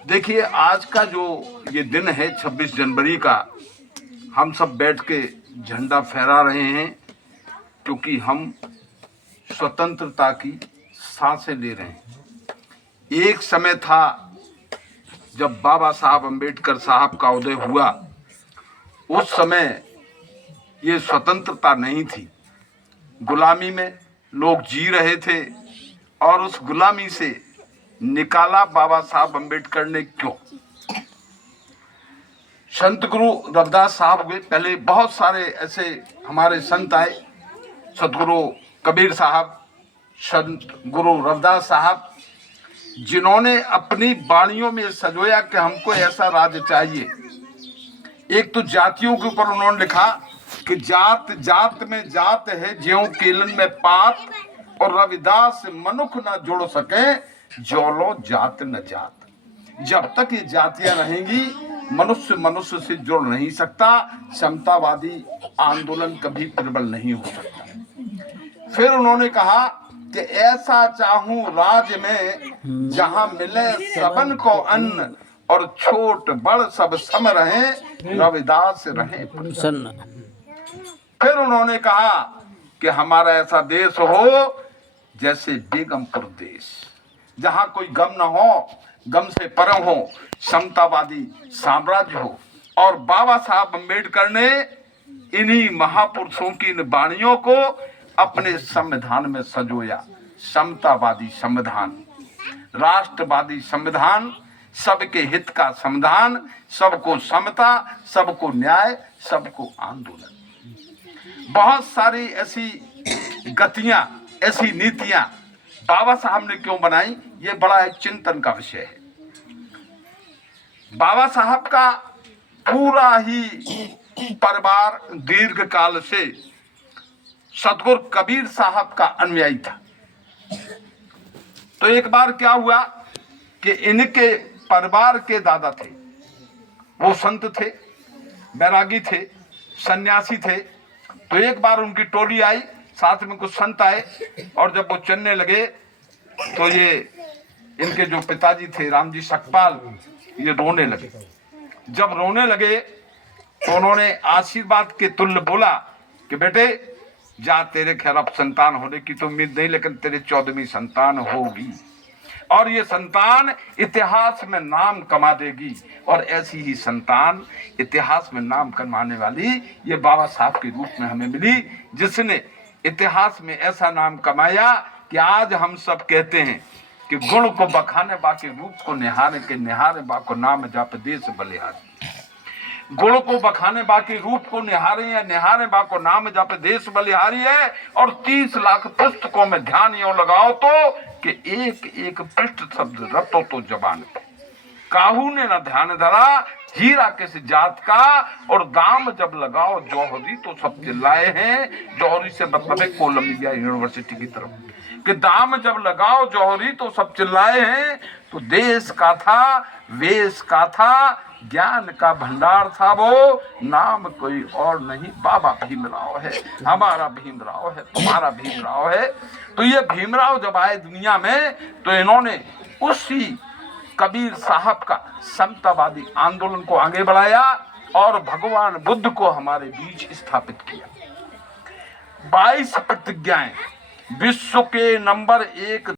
देखिए, आज का जो ये दिन है 26 जनवरी का, हम सब बैठ के झंडा फहरा रहे हैं क्योंकि हम स्वतंत्रता की सांसें ले रहे हैं। एक समय था जब बाबा साहब अम्बेडकर साहब का उदय हुआ, उस समय ये स्वतंत्रता नहीं थी। गुलामी में लोग जी रहे थे और उस गुलामी से निकाला बाबा साहब अम्बेडकर ने क्यों? संत गुरु रविदास साहब हुए, पहले बहुत सारे ऐसे हमारे संत आए, सतगुरु कबीर साहब, संत गुरु रविदास साहब, जिन्होंने अपनी वाणियों में सजोया कि हमको ऐसा राज्य चाहिए। एक तो जातियों के ऊपर उन्होंने लिखा कि जात जात में जात है, ज्यों केलन में पात, और रविदास मनुख न जुड़ सके, जोलो जात न जात। जब तक ये जातियां रहेंगी, मनुष्य मनुष्य से जुड़ नहीं सकता, समतावादी आंदोलन कभी प्रबल नहीं हो सकता। फिर उन्होंने कहा कि ऐसा चाहूं राज्य में जहां मिले सबन को अन्न, और छोट बड़ सब सम रहे, रविदास रहे प्रसन्न। फिर उन्होंने कहा कि हमारा ऐसा देश हो जैसे बेगमपुर देश, जहां कोई गम न हो, गम से पर हो, समतावादी साम्राज्य हो। और बाबा साहब अम्बेडकर ने इन्हीं महापुरुषों की इन वाणियों को अपने संविधान में सजोया। समतावादी संविधान, राष्ट्रवादी संविधान, सबके हित का संविधान, सबको समता, सबको न्याय, सबको आंदोलन। बहुत सारी ऐसी गतियां, ऐसी नीतियां बाबा साहब ने क्यों बनाई, ये बड़ा एक चिंतन का विषय है। बाबा साहब का पूरा ही परिवार दीर्घ काल से सतगुरु कबीर साहब का अनुयायी था। तो एक बार क्या हुआ कि इनके परिवार के दादा थे, वो संत थे, बैरागी थे, सन्यासी थे। तो एक बार उनकी टोली आई, साथ में कुछ संत आए, और जब वो चलने लगे तो ये इनके जो पिताजी थे रामजी सकपाल, ये रोने लगे। जब रोने लगे तो उन्होंने आशीर्वाद के तुल्य बोला कि बेटे जा, तेरे खैर अब संतान होने की तो उम्मीद नहीं, लेकिन तेरे 14वीं संतान होगी, और ये संतान इतिहास में नाम कमा देगी। और ऐसी ही संतान इतिहास में नाम कमाने वाली ये बाबा साहब के रूप में हमें मिली, जिसने इतिहास में ऐसा नाम कमाया कि आज हम सब कहते हैं कि गुण को बखाने बाकी रूप को निहारे, के निहारे बाको नाम जाप देश बलिहारी। गुण को बखाने बाकी रूप को निहारे, या निहारे बाको नाम जाप देश बलिहारी है। और 30 लाख पुस्तकों में ध्यान यो लगाओ तो कि एक एक पृष्ठ शब्द रटो तो जबान पे। काहू ने न ध्यान धरा हीरा किस जात का, और दाम जब लगाओ जौहरी तो सब चिल्लाए हैं। जौहरी से मतलब है कोलंबिया यूनिवर्सिटी की तरफ, कि दाम जब लगाओ जौहरी तो सब चिल्लाए हैं। तो देश का था, वेश का था, ज्ञान का भंडार था वो, नाम कोई और नहीं, बाबा भीमराव है। हमारा भीमराव है, तुम्हारा भीमराव है। तो ये भीमराव जब आए दुनिया में, तो इन्होंने उसी कबीर साहब का समतावादी आंदोलन को आगे बढ़ाया और भगवान बुद्ध को हमारे बीच स्थापित किया। 22 प्रतिज्ञाएं, विश्व के नंबर 1